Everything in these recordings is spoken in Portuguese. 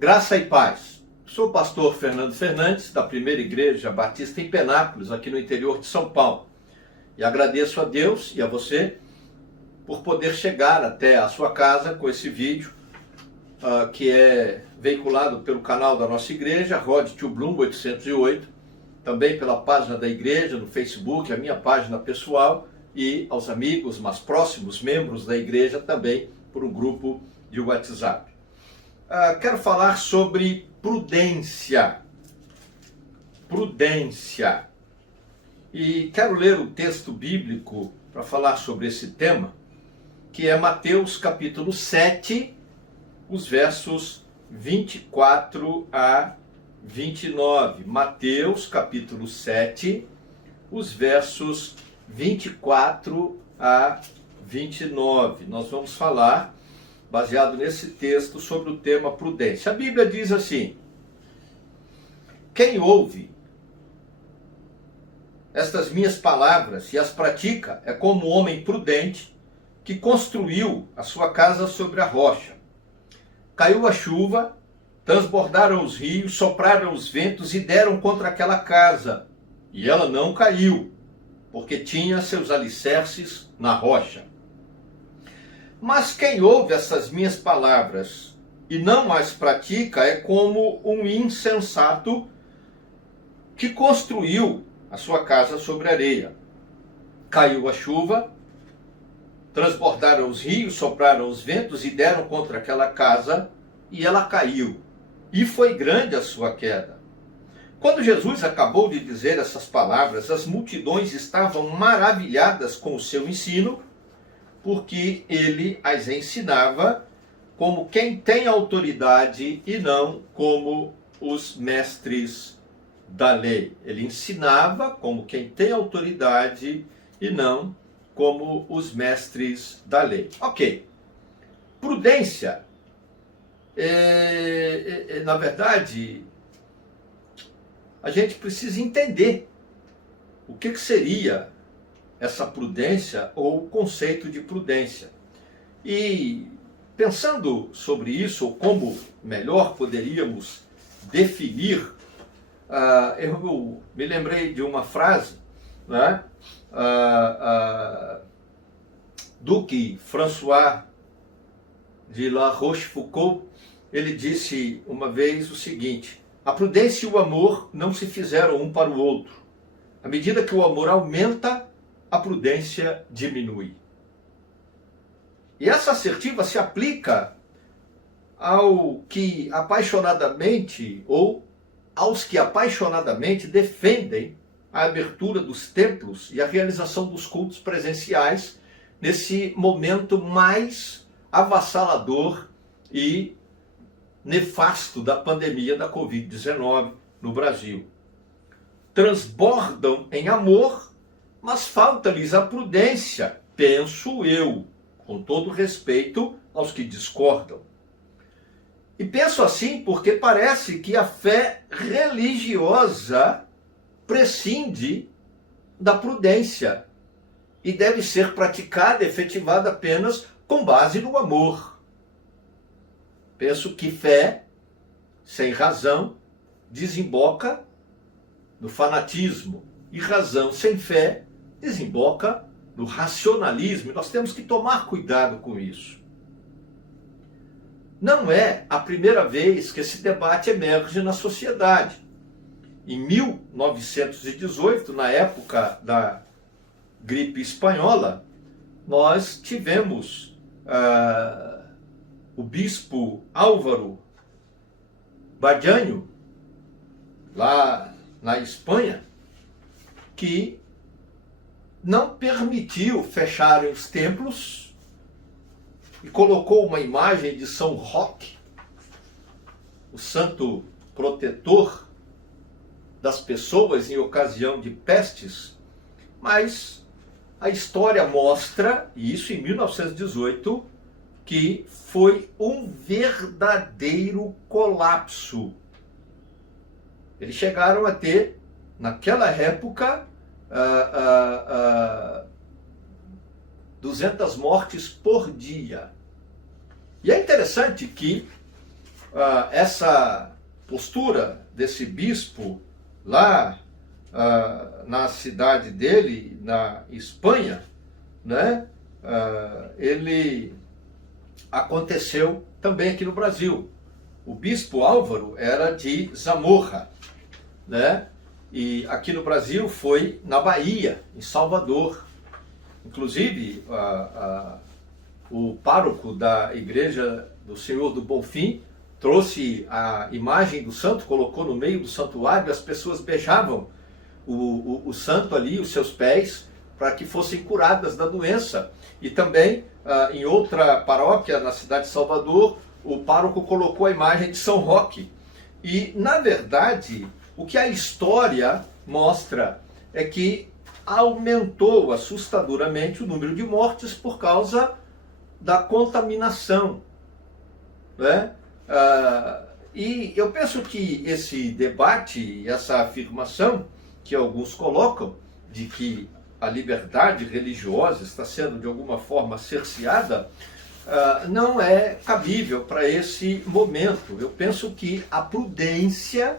Graça e paz. Sou o pastor Fernando Fernandes, da Primeira Igreja Batista em Penápolis, aqui no interior de São Paulo. E agradeço a Deus e a você por poder chegar até a sua casa com esse vídeo, que é veiculado pelo canal da nossa igreja, Rod to Bloom 808, também pela página da igreja no Facebook, a minha página pessoal, e aos amigos mais próximos, membros da igreja, também por um grupo de WhatsApp. Quero falar sobre prudência. Prudência. E quero ler o texto bíblico para falar sobre esse tema, que é Mateus capítulo 7, os versos 24 a 29. Mateus capítulo 7, os versos 24 a 29. Nós vamos falar, baseado nesse texto, sobre o tema prudência. A Bíblia diz assim: quem ouve estas minhas palavras e as pratica é como um homem prudente que construiu a sua casa sobre a rocha. Caiu a chuva, transbordaram os rios, sopraram os ventos e deram contra aquela casa, e ela não caiu, porque tinha seus alicerces na rocha. Mas quem ouve essas minhas palavras e não as pratica é como um insensato que construiu a sua casa sobre areia. Caiu a chuva, transbordaram os rios, sopraram os ventos e deram contra aquela casa, e ela caiu. E foi grande a sua queda. Quando Jesus acabou de dizer essas palavras, as multidões estavam maravilhadas com o seu ensino, porque ele as ensinava como quem tem autoridade e não como os mestres da lei. Ele ensinava como quem tem autoridade e não como os mestres da lei. Ok. Prudência, na verdade, a gente precisa entender o que seria essa prudência ou o conceito de prudência. E pensando sobre isso, ou como melhor poderíamos definir, eu me lembrei de uma frase, né, Duque François de La Rochefoucauld. Ele disse uma vez o seguinte: a prudência e o amor não se fizeram um para o outro. À medida que o amor aumenta, a prudência diminui. E essa assertiva se aplica ao que apaixonadamente, ou aos que apaixonadamente defendem a abertura dos templos e a realização dos cultos presenciais nesse momento mais avassalador e nefasto da pandemia da Covid-19 no Brasil. Transbordam em amor, mas falta-lhes a prudência, penso eu, com todo respeito aos que discordam. E penso assim porque parece que a fé religiosa prescinde da prudência e deve ser praticada, efetivada apenas com base no amor. Penso que fé sem razão desemboca no fanatismo, e razão sem fé desemboca no racionalismo, e nós temos que tomar cuidado com isso. Não é a primeira vez que esse debate emerge na sociedade. Em 1918, na época da gripe espanhola, nós tivemos o bispo Álvaro Badiano, lá na Espanha, que não permitiu fecharem os templos e colocou uma imagem de São Roque, o santo protetor das pessoas em ocasião de pestes. Mas a história mostra, e isso em 1918, que foi um verdadeiro colapso. Eles chegaram a ter, naquela época, 200 mortes por dia. E é interessante que essa postura desse bispo lá na cidade dele, na Espanha, né? Ele aconteceu também aqui no Brasil. O bispo Álvaro era de Zamorra, né? E aqui no Brasil foi na Bahia, em Salvador. Inclusive, o pároco da Igreja do Senhor do Bonfim trouxe a imagem do santo, colocou no meio do santuário, as pessoas beijavam o santo ali, os seus pés, para que fossem curadas da doença. E também, em outra paróquia, na cidade de Salvador, o pároco colocou a imagem de São Roque. E, na verdade, o que a história mostra é que aumentou assustadoramente o número de mortes por causa da contaminação, né? E eu penso que esse debate, essa afirmação que alguns colocam de que a liberdade religiosa está sendo de alguma forma cerceada, não é cabível para esse momento. Eu penso que a prudência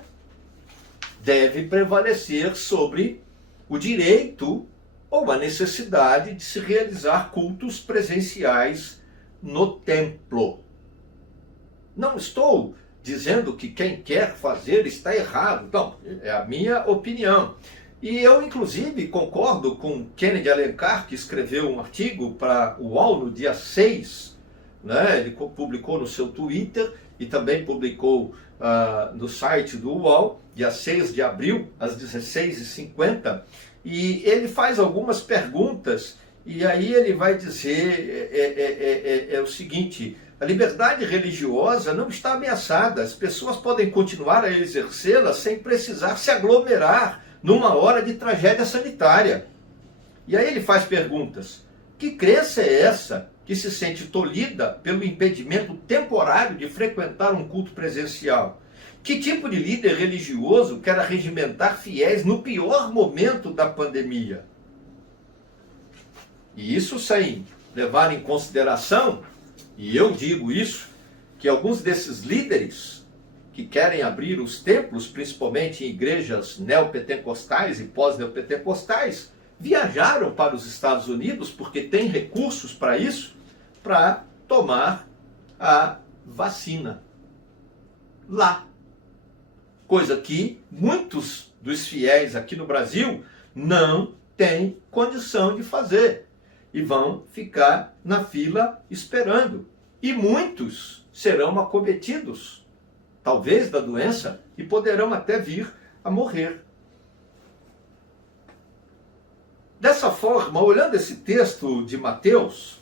deve prevalecer sobre o direito ou a necessidade de se realizar cultos presenciais no templo. Não estou dizendo que quem quer fazer está errado, não, é a minha opinião. E eu, inclusive, concordo com Kennedy Alencar, que escreveu um artigo para o UOL no dia 6, né? Ele publicou no seu Twitter e também publicou no site do UOL, dia 6 de abril, às 16h50, e ele faz algumas perguntas, e aí ele vai dizer o seguinte: a liberdade religiosa não está ameaçada, as pessoas podem continuar a exercê-la sem precisar se aglomerar numa hora de tragédia sanitária. E aí ele faz perguntas: que crença é essa que se sente tolhida pelo impedimento temporário de frequentar um culto presencial? Que tipo de líder religioso quer arregimentar fiéis no pior momento da pandemia? E isso sem levar em consideração, e eu digo isso, que alguns desses líderes que querem abrir os templos, principalmente em igrejas neopentecostais e pós-neopentecostais, viajaram para os Estados Unidos, porque têm recursos para isso, para tomar a vacina lá. Coisa que muitos dos fiéis aqui no Brasil não têm condição de fazer e vão ficar na fila esperando. E muitos serão acometidos, talvez, da doença, e poderão até vir a morrer. Dessa forma, olhando esse texto de Mateus,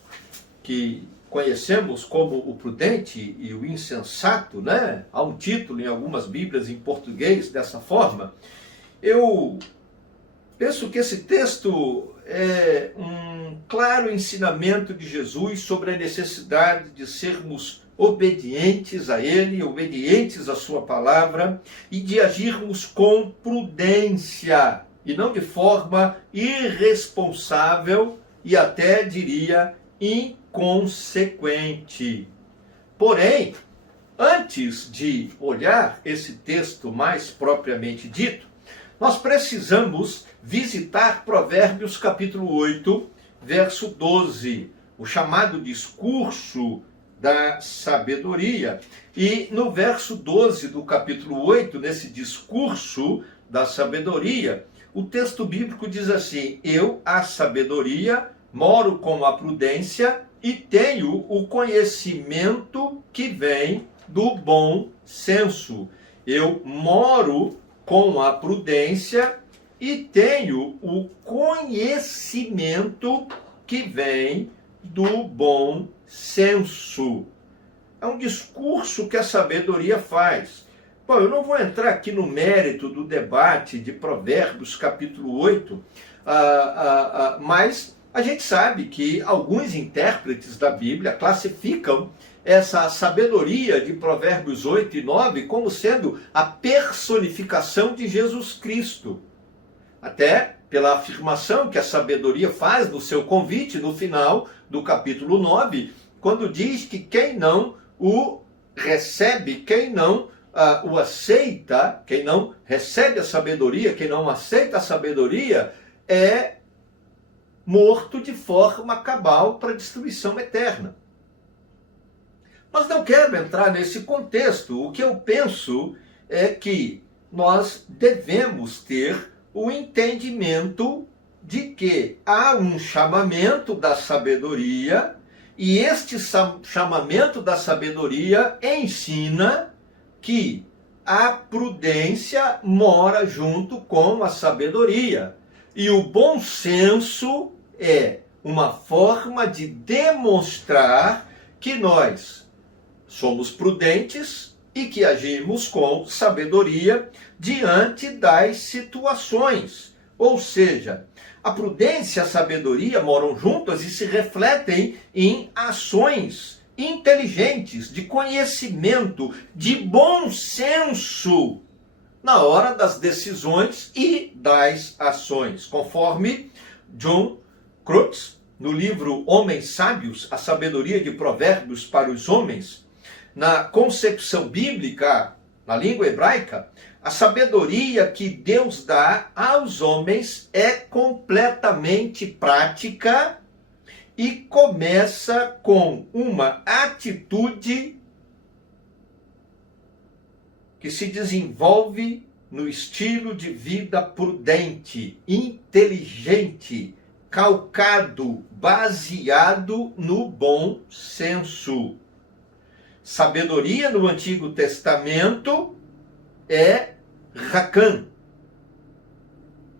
que conhecemos como o prudente e o insensato, né? Há um título em algumas Bíblias em português dessa forma. Eu penso que esse texto é um claro ensinamento de Jesus sobre a necessidade de sermos obedientes a Ele, obedientes à Sua palavra e de agirmos com prudência e não de forma irresponsável e até diria inconsequente. Porém, antes de olhar esse texto mais propriamente dito, nós precisamos visitar Provérbios capítulo 8, verso 12, o chamado discurso da sabedoria. E no verso 12 do capítulo 8, nesse discurso da sabedoria, o texto bíblico diz assim: eu, a sabedoria, moro com a prudência e tenho o conhecimento que vem do bom senso. Eu moro com a prudência e tenho o conhecimento que vem do bom senso. É um discurso que a sabedoria faz. Bom, eu não vou entrar aqui no mérito do debate de Provérbios capítulo 8, mas a gente sabe que alguns intérpretes da Bíblia classificam essa sabedoria de Provérbios 8 e 9 como sendo a personificação de Jesus Cristo. Até pela afirmação que a sabedoria faz no seu convite no final do capítulo 9, quando diz que quem não o recebe, quem não o aceita, quem não recebe a sabedoria, quem não aceita a sabedoria, é morto de forma cabal para destruição eterna. Mas não quero entrar nesse contexto. O que eu penso é que nós devemos ter o entendimento de que há um chamamento da sabedoria, e este chamamento da sabedoria ensina que a prudência mora junto com a sabedoria. E o bom senso é uma forma de demonstrar que nós somos prudentes e que agimos com sabedoria diante das situações. Ou seja, a prudência e a sabedoria moram juntas e se refletem em ações inteligentes, de conhecimento, de bom senso na hora das decisões e das ações. Conforme John Crutz, no livro Homens Sábios, a sabedoria de Provérbios para os homens, na concepção bíblica, na língua hebraica, a sabedoria que Deus dá aos homens é completamente prática e começa com uma atitude que se desenvolve no estilo de vida prudente, inteligente, calcado, baseado no bom senso. Sabedoria no Antigo Testamento é Racan,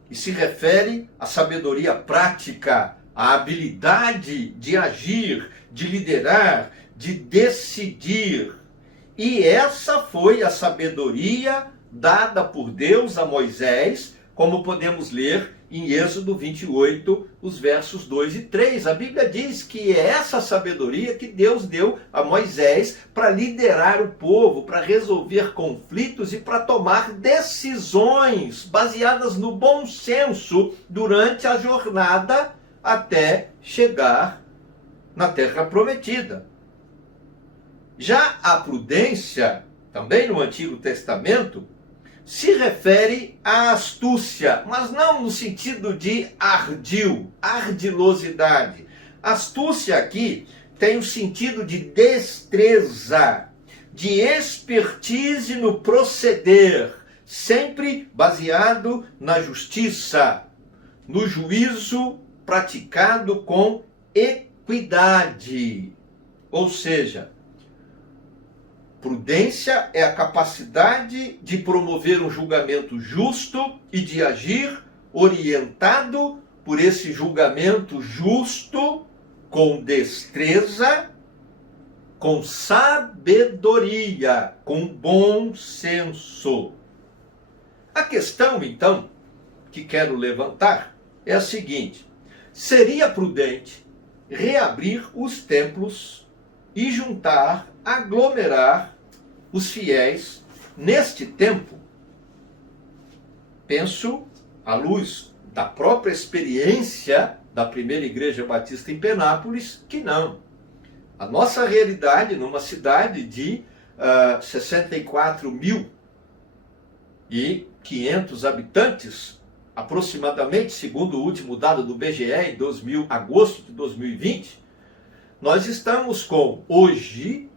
e se refere à sabedoria prática, à habilidade de agir, de liderar, de decidir. E essa foi a sabedoria dada por Deus a Moisés, como podemos ler em Êxodo 28, os versos 2 e 3. A Bíblia diz que é essa sabedoria que Deus deu a Moisés para liderar o povo, para resolver conflitos e para tomar decisões baseadas no bom senso durante a jornada até chegar na Terra Prometida. Já a prudência, também no Antigo Testamento, se refere à astúcia, mas não no sentido de ardil, ardilosidade. Astúcia aqui tem o sentido de destreza, de expertise no proceder, sempre baseado na justiça, no juízo praticado com equidade. Ou seja, prudência é a capacidade de promover um julgamento justo e de agir orientado por esse julgamento justo, com destreza, com sabedoria, com bom senso. A questão, então, que quero levantar é a seguinte: seria prudente reabrir os templos e juntar, aglomerar os fiéis neste tempo? Penso, à luz da própria experiência da primeira Igreja Batista em Penápolis, que não. A nossa realidade numa cidade de 64.500 habitantes, aproximadamente, segundo o último dado do BGE, em agosto de 2020, nós estamos com, hoje,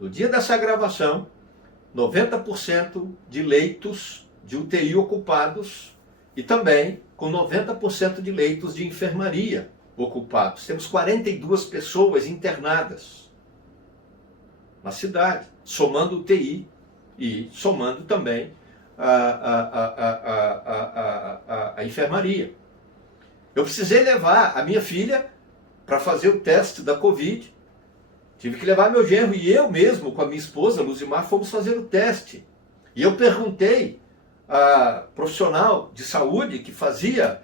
no dia dessa gravação, 90% de leitos de UTI ocupados e também com 90% de leitos de enfermaria ocupados. Temos 42 pessoas internadas na cidade, somando UTI e somando também a enfermaria. Eu precisei levar a minha filha para fazer o teste da Covid. Tive que levar meu genro e eu mesmo, com a minha esposa, Luzimar, fomos fazer o teste. E eu perguntei a profissional de saúde que fazia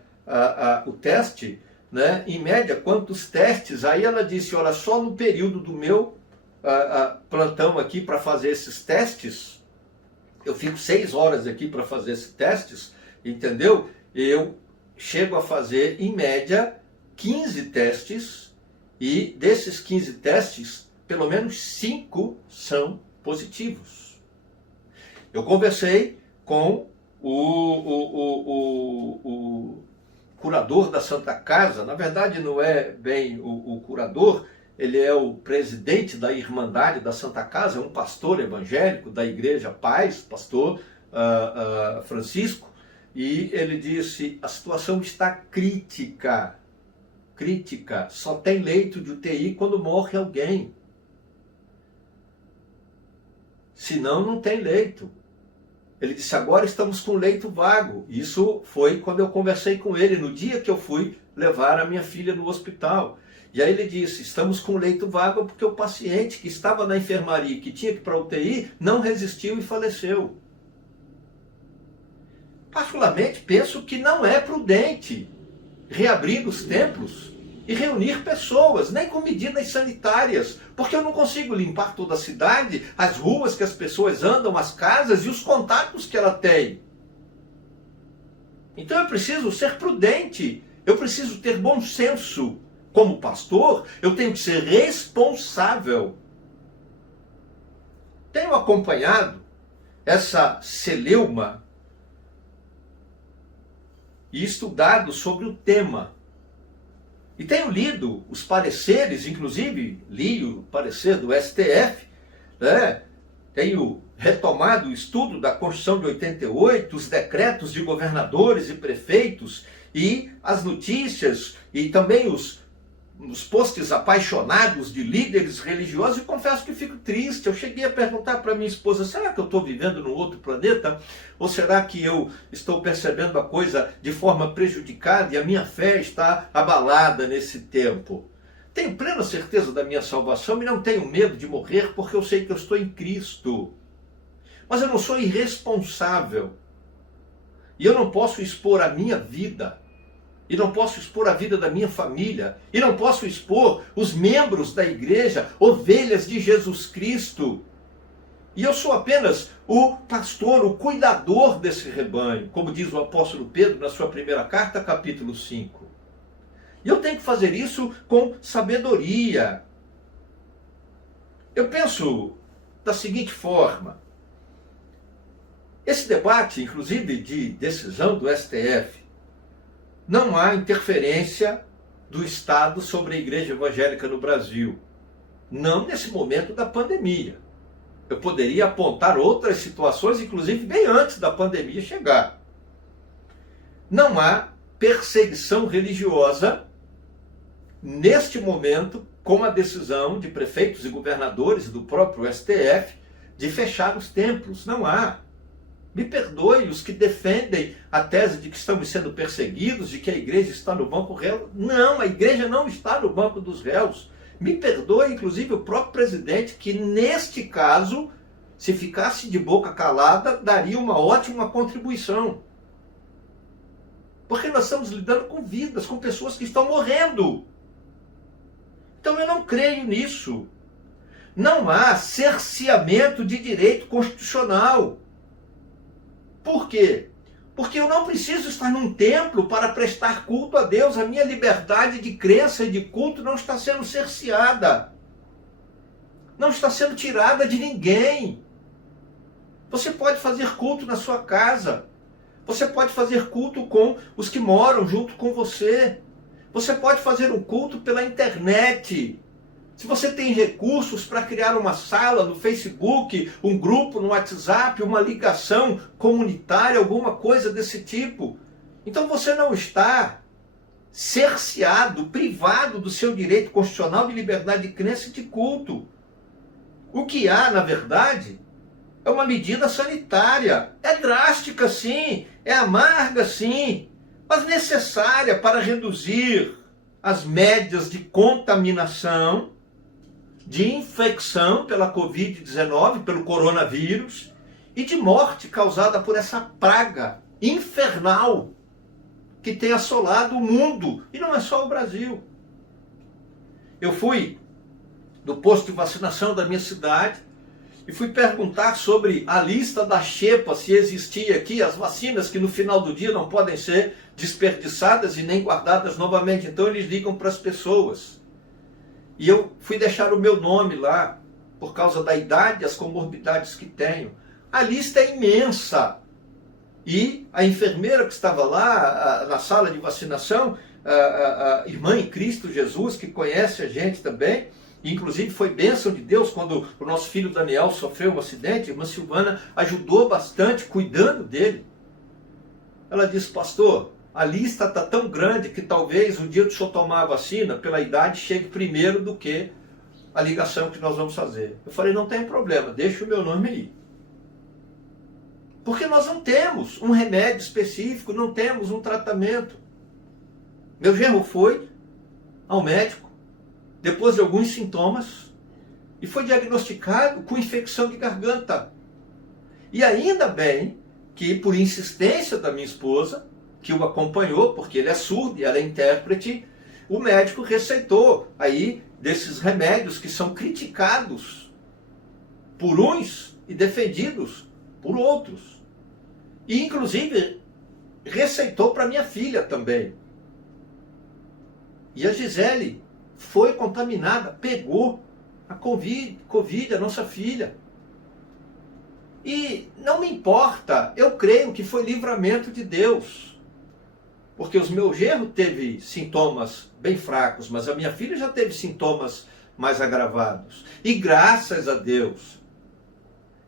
o teste, né, em média, quantos testes. Aí ela disse: olha, só no período do meu plantão aqui para fazer esses testes, eu fico 6 horas aqui para fazer esses testes, entendeu? Eu chego a fazer, em média, 15 testes, e desses 15 testes, pelo menos 5 são positivos. Eu conversei com o curador da Santa Casa. Na verdade não é bem o curador, ele é o presidente da Irmandade da Santa Casa, é um pastor evangélico da Igreja Paz, pastor Francisco, e ele disse: a situação está crítica, só tem leito de UTI quando morre alguém, senão não tem leito. Ele disse: agora estamos com leito vago. Isso foi quando eu conversei com ele, no dia que eu fui levar a minha filha no hospital. E aí ele disse: estamos com leito vago porque o paciente que estava na enfermaria e que tinha que ir para a UTI não resistiu e faleceu. Particularmente penso que não é prudente reabrir os templos e reunir pessoas, nem com medidas sanitárias, porque eu não consigo limpar toda a cidade, as ruas que as pessoas andam, as casas e os contatos que ela tem. Então eu preciso ser prudente, eu preciso ter bom senso. Como pastor, eu tenho que ser responsável. Tenho acompanhado essa celeuma e estudado sobre o tema. E tenho lido os pareceres, inclusive li o parecer do STF, né? Tenho retomado o estudo da Constituição de 88, os decretos de governadores e prefeitos e as notícias e também os posts apaixonados de líderes religiosos, e confesso que fico triste. Eu cheguei a perguntar para minha esposa: será que eu estou vivendo num outro planeta? Ou será que eu estou percebendo a coisa de forma prejudicada e a minha fé está abalada nesse tempo? Tenho plena certeza da minha salvação e não tenho medo de morrer, porque eu sei que eu estou em Cristo. Mas eu não sou irresponsável. E eu não posso expor a minha vida. E não posso expor a vida da minha família. E não posso expor os membros da igreja, ovelhas de Jesus Cristo. E eu sou apenas o pastor, o cuidador desse rebanho, como diz o apóstolo Pedro na sua primeira carta, capítulo 5. E eu tenho que fazer isso com sabedoria. Eu penso da seguinte forma: esse debate, inclusive de decisão do STF, não há interferência do Estado sobre a igreja evangélica no Brasil. Não nesse momento da pandemia. Eu poderia apontar outras situações, inclusive bem antes da pandemia chegar. Não há perseguição religiosa neste momento, com a decisão de prefeitos e governadores do próprio STF de fechar os templos. Não há. Me perdoe os que defendem a tese de que estamos sendo perseguidos, de que a igreja está no banco réu. Não, a igreja não está no banco dos réus. Me perdoe, inclusive, o próprio presidente, que neste caso, se ficasse de boca calada, daria uma ótima contribuição. Porque nós estamos lidando com vidas, com pessoas que estão morrendo. Então eu não creio nisso. Não há cerceamento de direito constitucional. Por quê? Porque eu não preciso estar num templo para prestar culto a Deus. A minha liberdade de crença e de culto não está sendo cerceada. Não está sendo tirada de ninguém. Você pode fazer culto na sua casa. Você pode fazer culto com os que moram junto com você. Você pode fazer um culto pela internet. Se você tem recursos para criar uma sala no Facebook, um grupo no WhatsApp, uma ligação comunitária, alguma coisa desse tipo, então você não está cerceado, privado do seu direito constitucional de liberdade de crença e de culto. O que há, na verdade, é uma medida sanitária. É drástica, sim, é amarga, sim, mas necessária para reduzir as médias de contaminação, de infecção pela Covid-19, pelo coronavírus, e de morte causada por essa praga infernal que tem assolado o mundo, e não é só o Brasil. Eu fui no posto de vacinação da minha cidade e fui perguntar sobre a lista da xepa, se existia aqui, as vacinas que no final do dia não podem ser desperdiçadas e nem guardadas novamente. Então eles ligam para as pessoas. E eu fui deixar o meu nome lá. por causa da idade, as comorbidades que tenho. A lista é imensa. E a enfermeira que estava lá na sala de vacinação, a irmã em Cristo Jesus, que conhece a gente também, inclusive foi bênção de Deus quando o nosso filho Daniel sofreu um acidente, a irmã Silvana ajudou bastante, cuidando dele. Ela disse: pastor, a lista está tão grande que talvez o dia do senhor tomar a vacina, pela idade, chegue primeiro do que a ligação que nós vamos fazer. Eu falei: não tem problema, deixa o meu nome aí. Porque nós não temos um remédio específico, não temos um tratamento. Meu genro foi ao médico, depois de alguns sintomas, e foi diagnosticado com infecção de garganta. E ainda bem que, por insistência da minha esposa, que o acompanhou, porque ele é surdo e ela é intérprete, o médico receitou aí desses remédios que são criticados por uns e defendidos por outros. E, inclusive, receitou para minha filha também. E a Gisele foi contaminada, pegou a Covid, a nossa filha. E não me importa, eu creio que foi livramento de Deus. Porque o meu genro teve sintomas bem fracos, mas a minha filha já teve sintomas mais agravados. E graças a Deus.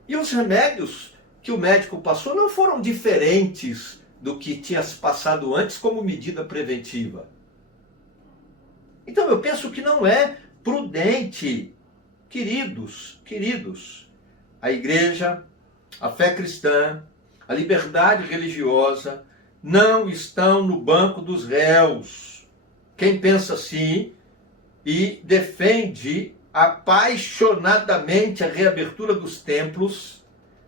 E os remédios que o médico passou não foram diferentes do que tinha se passado antes como medida preventiva. Então eu penso que não é prudente, queridos, a igreja, a fé cristã, a liberdade religiosa não estão no banco dos réus. Quem pensa assim e defende apaixonadamente a reabertura dos templos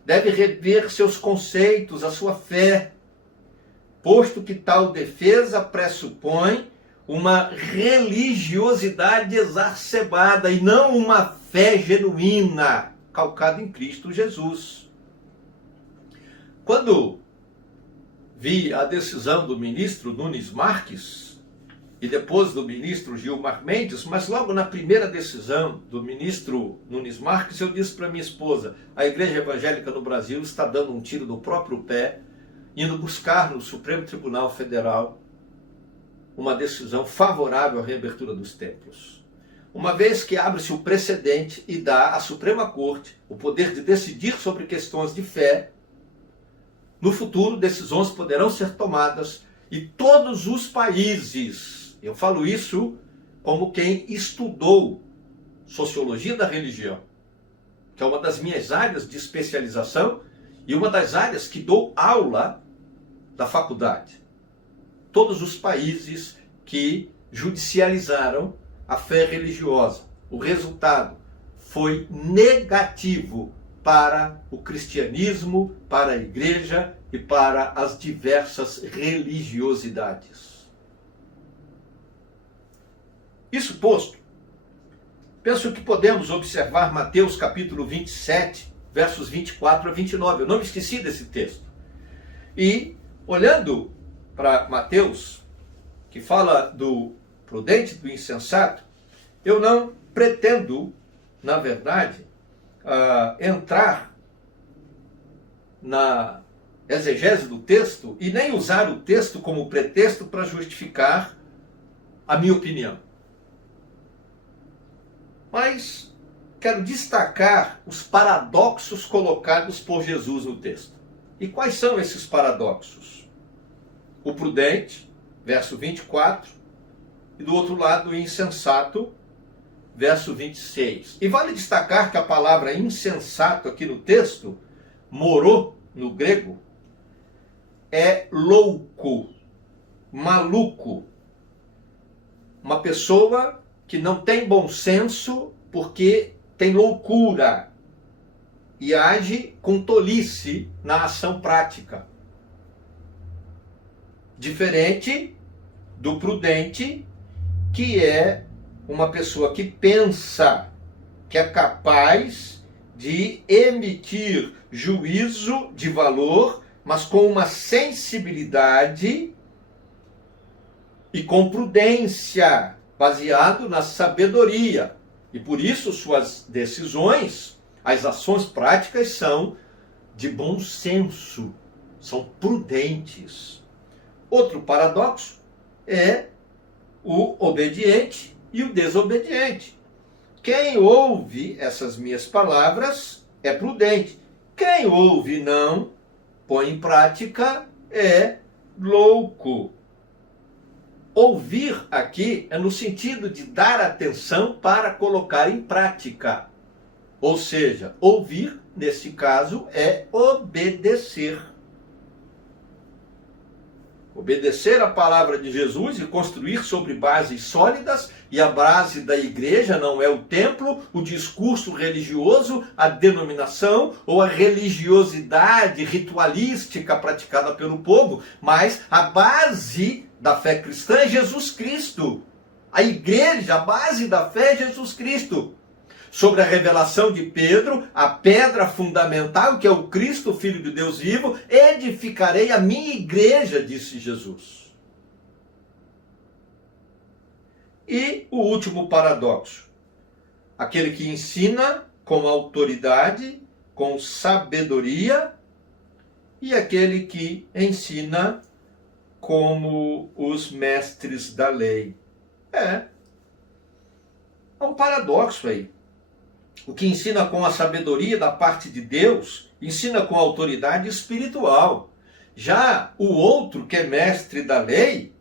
deve rever seus conceitos, a sua fé, posto que tal defesa pressupõe uma religiosidade exacerbada e não uma fé genuína, calcada em Cristo Jesus. Quando vi a decisão do ministro Nunes Marques e depois do ministro Gilmar Mendes, mas logo na primeira decisão do ministro Nunes Marques, eu disse para minha esposa: a igreja evangélica no Brasil está dando um tiro no próprio pé, indo buscar no Supremo Tribunal Federal uma decisão favorável à reabertura dos templos. Uma vez que abre-se o precedente e dá à Suprema Corte o poder de decidir sobre questões de fé, no futuro decisões poderão ser tomadas e todos os países, eu falo isso como quem estudou sociologia da religião, que é uma das minhas áreas de especialização e uma das áreas que dou aula da faculdade. Todos os países que judicializaram a fé religiosa, o resultado foi negativo para o cristianismo, para a igreja e para as diversas religiosidades. Isso posto, penso que podemos observar Mateus capítulo 27, versos 24 a 29. Eu não me esqueci desse texto. E, olhando para Mateus, que fala do prudente e do insensato, eu não pretendo, na verdade, entrar na exegese do texto e nem usar o texto como pretexto para justificar a minha opinião. Mas quero destacar os paradoxos colocados por Jesus no texto. E quais são esses paradoxos? O prudente, verso 24, e do outro lado o insensato, verso 26. E vale destacar que a palavra insensato aqui no texto, morô no grego, é louco, maluco. Uma pessoa que não tem bom senso porque tem loucura e age com tolice na ação prática. Diferente do prudente, que é uma pessoa que pensa, que é capaz de emitir juízo de valor, mas com uma sensibilidade e com prudência, baseado na sabedoria. E por isso suas decisões, as ações práticas são de bom senso, são prudentes. Outro paradoxo é o obediente e o desobediente. Quem ouve essas minhas palavras é prudente. Quem ouve e não põe em prática é louco. Ouvir aqui é no sentido de dar atenção para colocar em prática. Ou seja, ouvir, nesse caso, é obedecer. Obedecer a palavra de Jesus e construir sobre bases sólidas, e a base da igreja não é o templo, o discurso religioso, a denominação ou a religiosidade ritualística praticada pelo povo, mas a base da fé cristã é Jesus Cristo. A igreja, a base da fé é Jesus Cristo. Sobre a revelação de Pedro, a pedra fundamental, que é o Cristo, Filho de Deus vivo, edificarei a minha igreja, disse Jesus. E o último paradoxo, aquele que ensina com autoridade, com sabedoria, e aquele que ensina como os mestres da lei. É um paradoxo aí. O que ensina com a sabedoria da parte de Deus, ensina com a autoridade espiritual. Já o outro, que é mestre da lei,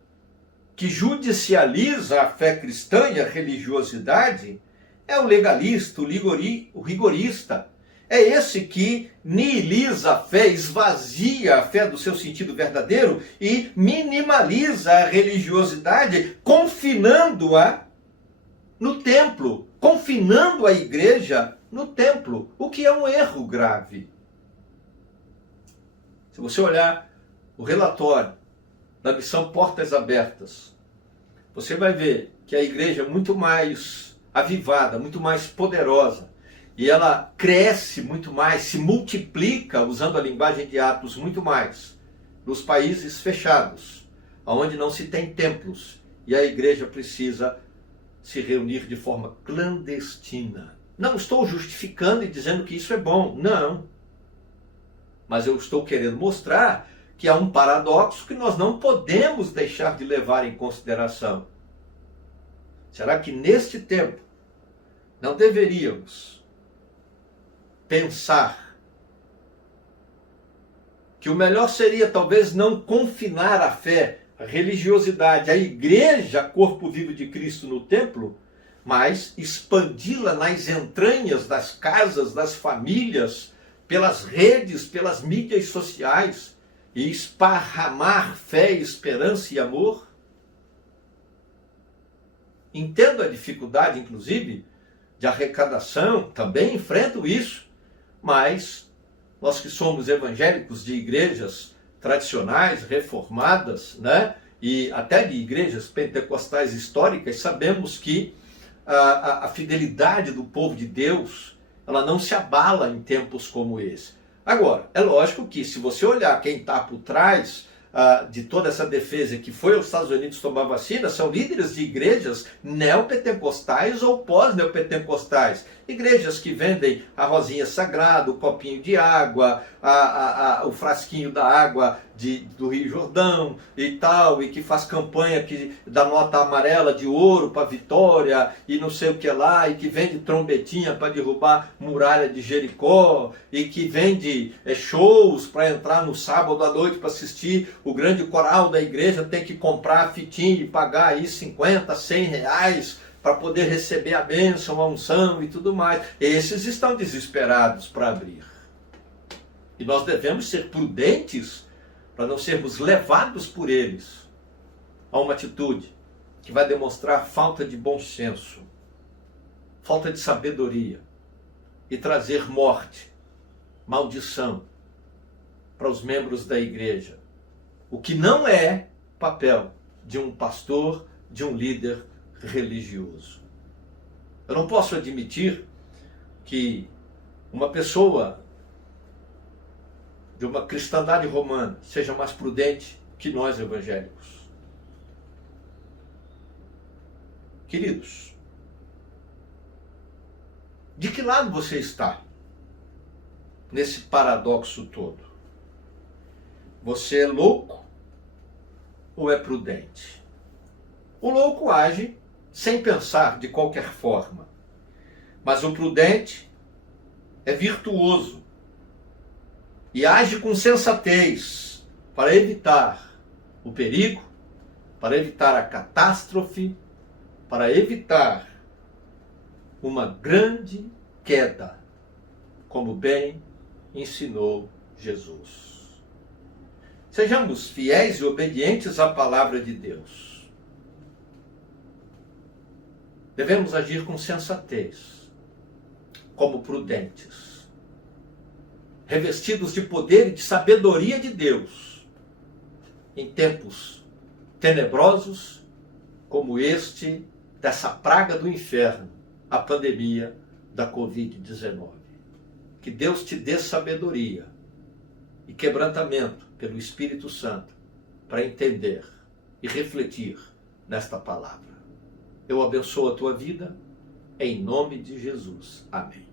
que judicializa a fé cristã e a religiosidade, é o legalista, o rigorista. É esse que nihiliza a fé, esvazia a fé do seu sentido verdadeiro e minimaliza a religiosidade, confinando-a no templo, confinando a igreja no templo, o que é um erro grave. Se você olhar o relatório da missão Portas Abertas, você vai ver que a igreja é muito mais avivada, muito mais poderosa, e ela cresce muito mais, se multiplica, usando a linguagem de Atos, muito mais, nos países fechados, onde não se tem templos, e a igreja precisa se reunir de forma clandestina. Não estou justificando e dizendo que isso é bom, não. Mas eu estou querendo mostrar que há um paradoxo que nós não podemos deixar de levar em consideração. Será que neste tempo não deveríamos pensar que o melhor seria talvez não confinar a fé, a religiosidade, a igreja, corpo vivo de Cristo no templo, mas expandi-la nas entranhas das casas, das famílias, pelas redes, pelas mídias sociais, e esparramar fé, esperança e amor? Entendo a dificuldade, inclusive, de arrecadação, também enfrento isso, mas nós que somos evangélicos de igrejas tradicionais, reformadas, né, e até de igrejas pentecostais históricas, sabemos que a fidelidade do povo de Deus, ela não se abala em tempos como esse. Agora, é lógico que se você olhar quem está por trás de toda essa defesa que foi aos Estados Unidos tomar vacina, são líderes de igrejas neopentecostais ou pós-neopentecostais. Igrejas que vendem a rosinha sagrada, o copinho de água, o frasquinho da água do Rio Jordão e tal, e que faz campanha da nota amarela de ouro para Vitória e não sei o que lá, e que vende trombetinha para derrubar muralha de Jericó, e que vende shows para entrar no sábado à noite para assistir o grande coral da igreja, tem que comprar a fitinha e pagar aí 50, 100 reais para poder receber a bênção, a unção e tudo mais. Esses estão desesperados para abrir. E nós devemos ser prudentes para não sermos levados por eles a uma atitude que vai demonstrar falta de bom senso, falta de sabedoria e trazer morte, maldição para os membros da igreja. O que não é papel de um pastor, de um líder religioso. Eu não posso admitir que uma pessoa de uma cristandade romana seja mais prudente que nós evangélicos. Queridos, De que lado você está nesse paradoxo todo? Você é louco ou é prudente? O louco age sem pensar de qualquer forma, mas o prudente é virtuoso e age com sensatez para evitar o perigo, para evitar a catástrofe, para evitar uma grande queda, como bem ensinou Jesus. Sejamos fiéis e obedientes à palavra de Deus. Devemos agir com sensatez, como prudentes, revestidos de poder e de sabedoria de Deus, em tempos tenebrosos como este, dessa praga do inferno, a pandemia da Covid-19. Que Deus te dê sabedoria e quebrantamento pelo Espírito Santo para entender e refletir nesta palavra. Eu abençoo a tua vida, em nome de Jesus. Amém.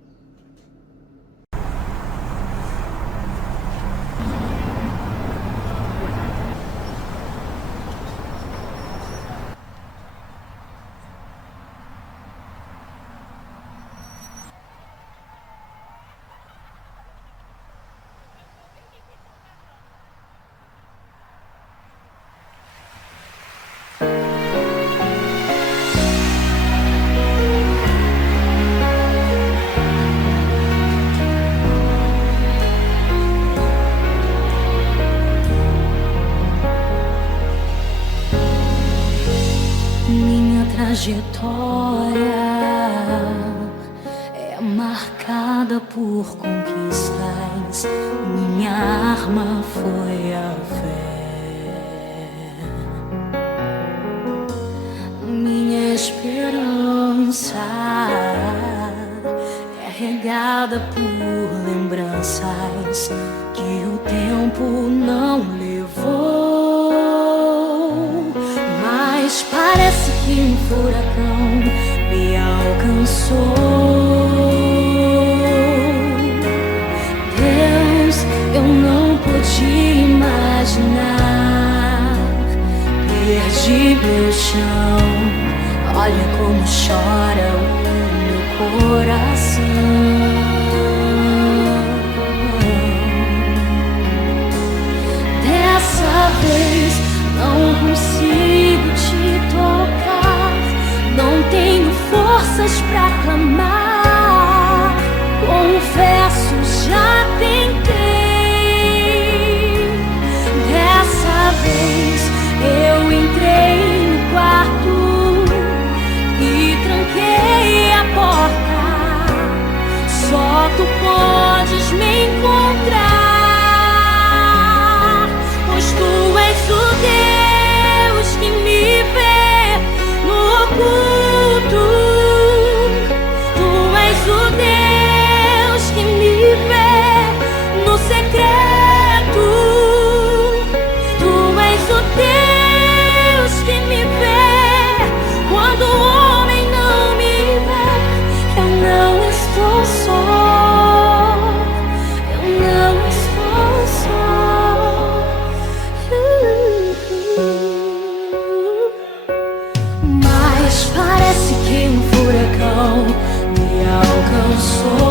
Trajetória é marcada por conquistas. Minha arma foi a fé. Minha esperança é regada por lembranças que o tempo não levou. Mas parece que um furacão me alcançou. Deus, eu não pude imaginar. Perdi meu chão. Olha como chora o meu coração. Dessa vez não consigo te tocar, não tenho forças pra clamar. Confesso, já tentei. Dessa vez eu entrei no quarto e tranquei a porta. Só tu podes me encontrar, pois tu és o Deus que me vê no oculto. Tu és o Deus que me vê no secreto. Tu és o Deus que me vê quando o homem não me vê. Eu não estou só, eu não estou só. Mas parece que um furacão me alcançou.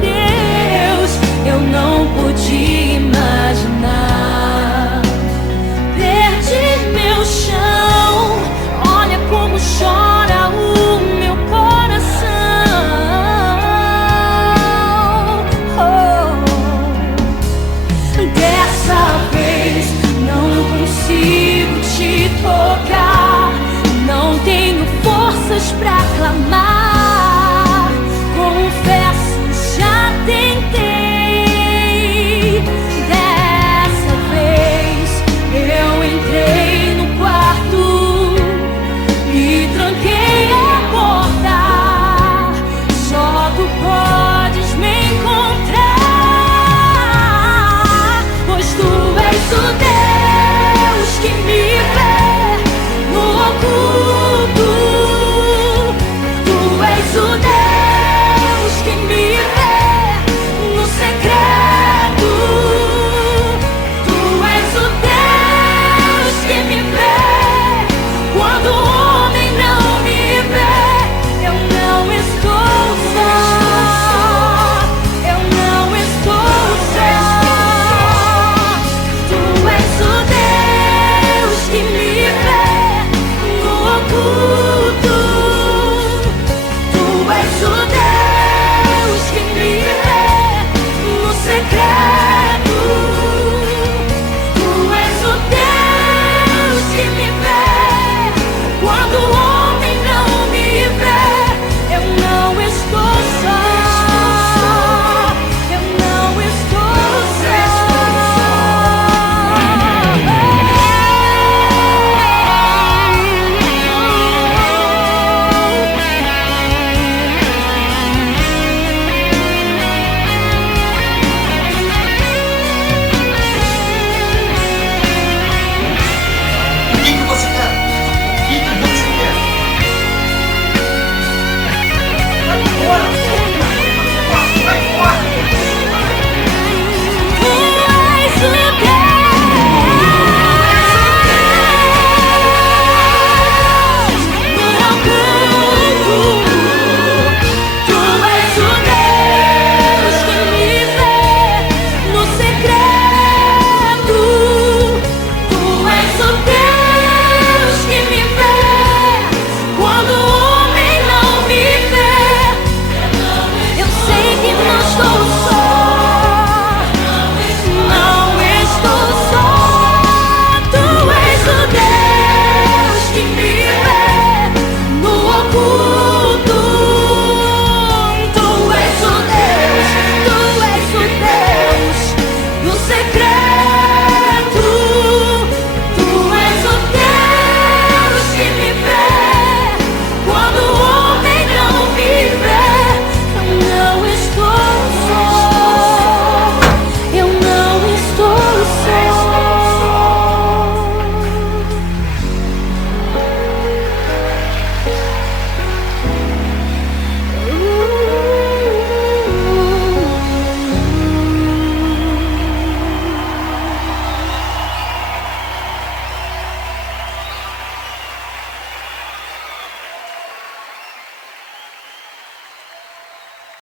Deus, eu não pude imaginar. Perdi meu chão. Olha como chora o meu coração. Dessa vez não consigo te tocar, não tenho forças pra